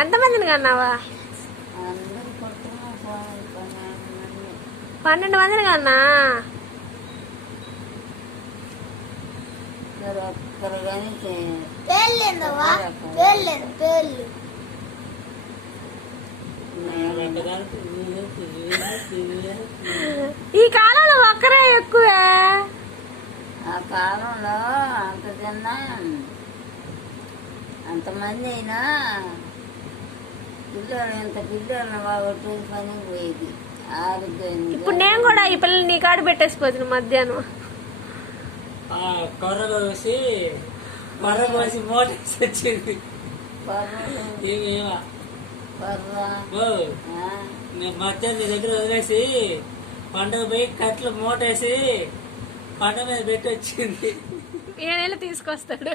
ఎంతమందిని కన్నావా? 12 మందిని కన్నా. ఈ కాలంలో ఒక్కరే ఎక్కువే. ఆ కాలంలో అంత తిన్నా అంతమంది అయినా పిల్లలు ఎంత పిల్లలు బాగొట్టు పని పోయేది ఆరోగ్యం. ఇప్పుడు నేను కూడా ఈ పిల్లలు నీ కాడ పెట్టేసిపోతున్నా మధ్యాహ్నం. కొర్ర కోసి మోటేసి వచ్చింది. మధ్యాహ్నం నీ దగ్గర వదిలేసి పండుగ పోయి కట్లు మూటేసి పండుగ మీద పెట్టి వచ్చింది. 7 నెలలు తీసుకొస్తాడు.